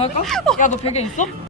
할까? 야너 베개 있어?